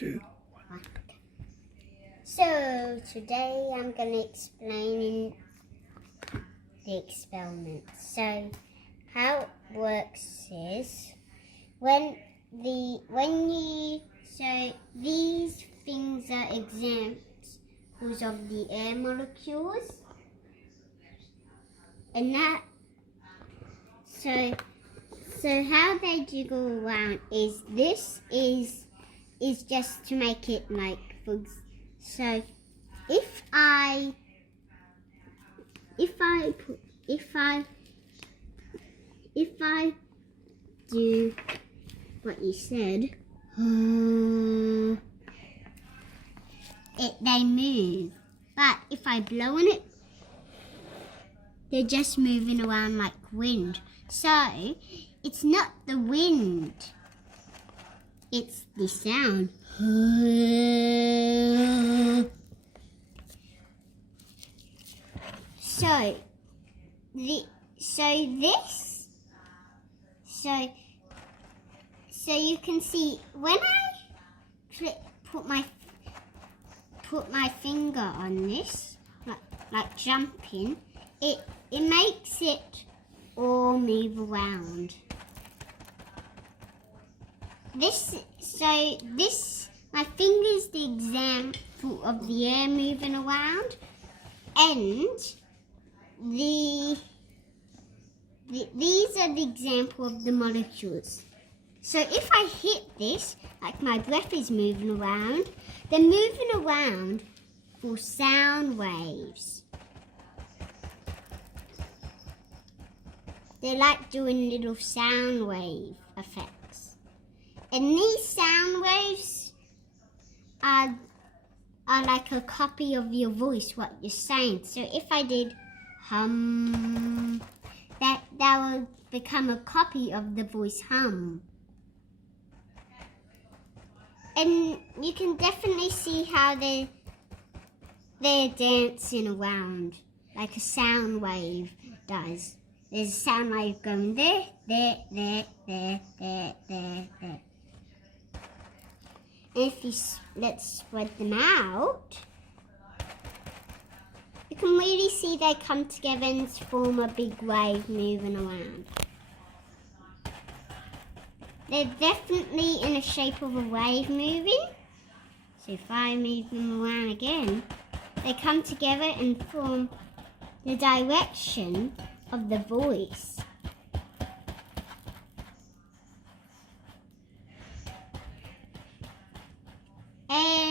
2, 1. So today I'm going to explain the experiment. So how it works is so these things are examples of the air molecules, and that so how they jiggle around is this is just to make it like so if I do what you said, they move. But if I blow on it, they're just moving around like wind. So it's not the wind, it's the sound. So you can see when I put my finger on this, like jumping, it makes it all move around. My finger's the example of the air moving around, and these are the example of the molecules. So if I hit this, like my breath is moving around, they're moving around for sound waves. They're like doing little sound wave effects. And these sound waves are like a copy of your voice, what you're saying. So if I did hum, that will become a copy of the voice hum. And you can definitely see how they're dancing around like a sound wave does. There's a sound wave going there. And if let's spread them out, you can really see they come together and form a big wave moving around. They're definitely in the shape of a wave moving. So if I move them around again, they come together and form the direction of the voice. And